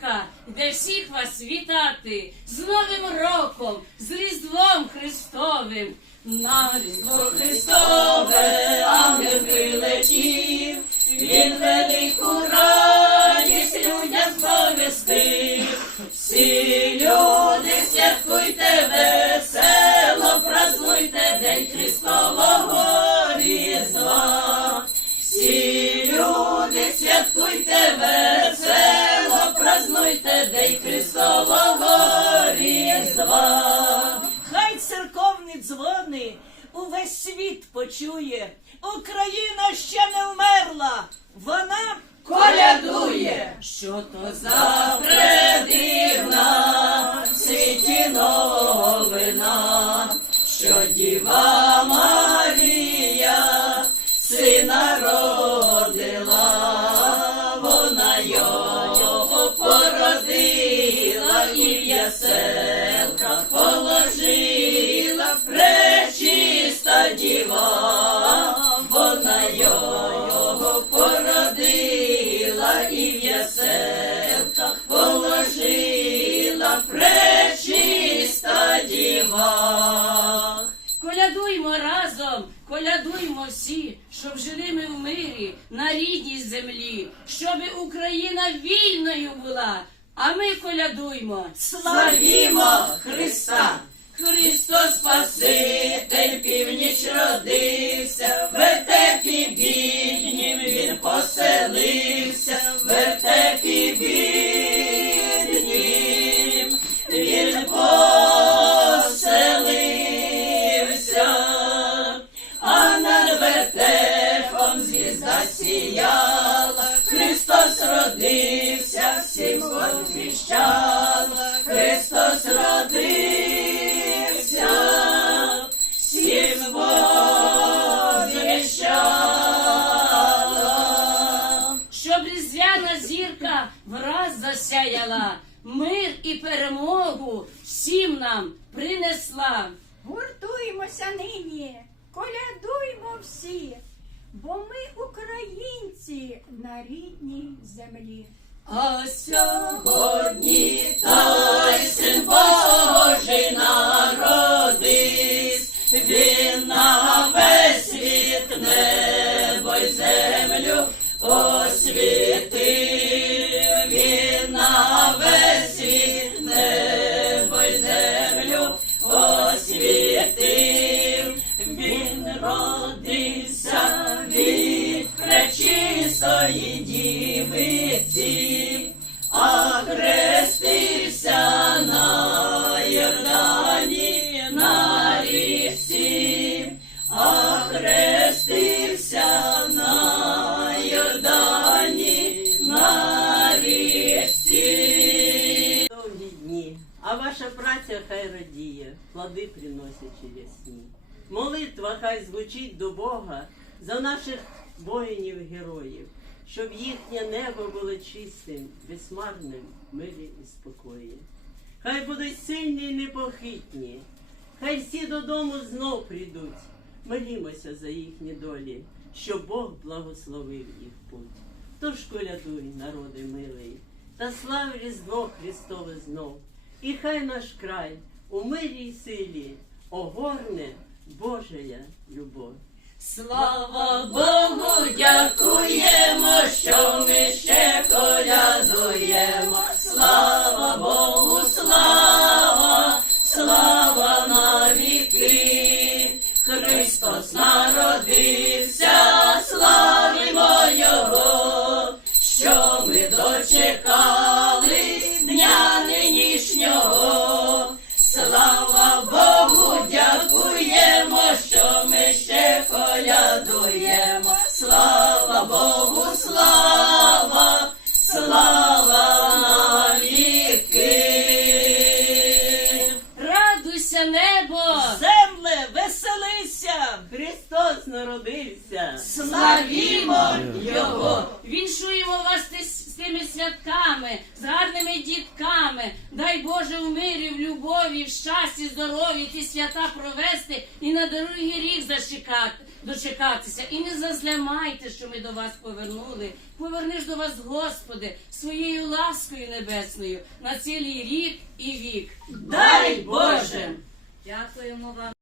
щедрівка, де всіх вас вітати з Новим роком, з Різдвом Христовим. На Різдво Христове ангел прилетів, він почує. Україна ще не вмерла. Вона колядує, що то за колядуймо всі, щоб жили ми в мирі на рідній землі, щоб Україна вільною була. А ми колядуймо, славімо Христа! Христос Спаситель північ родився, звізда сіяла, Христос родився, всім звіщала, Христос родився, всім звіщала, щоб різдвяна зірка враз засяяла, мир і перемогу всім нам принесла. Гуртуймося нині, колядуймо всі, бо ми українці на рідній землі. А сьогодні та син Божий народись, приносячи ясні. Молитва хай звучить до Бога за наших воїнів-героїв, щоб їхнє небо було чистим, безмарним, в мирі і спокої. Хай будуть сильні і непохитні, хай всі додому знов прийдуть. Молімося за їхні долі, щоб Бог благословив їх путь. Тож колядуй, народи милий, та слав Різдво Христове знов, і хай наш край у мирі й силі огорне Божая любов. Слава Богу, дякуємо, що ми ще колядуємо. Слава Богу, слава, слава на віки. Христос народився, славимо Його, що ми дочекали дня нинішнього. Радуйся, небо! земле, веселися. Христос народився! Славімо Його! Віншуємо вас з тими святками, з гарними дітками. Дай Боже в мирі, в любові, в щасті, здоров'ї ті свята провести і на другий рік зачекати, дочекатися. І не зазлямайте, що ми до вас повернули. Поверни ж до вас, Господи, своєю ласкою небесною на цілий рік і вік. Дай Боже! Дякуємо вам.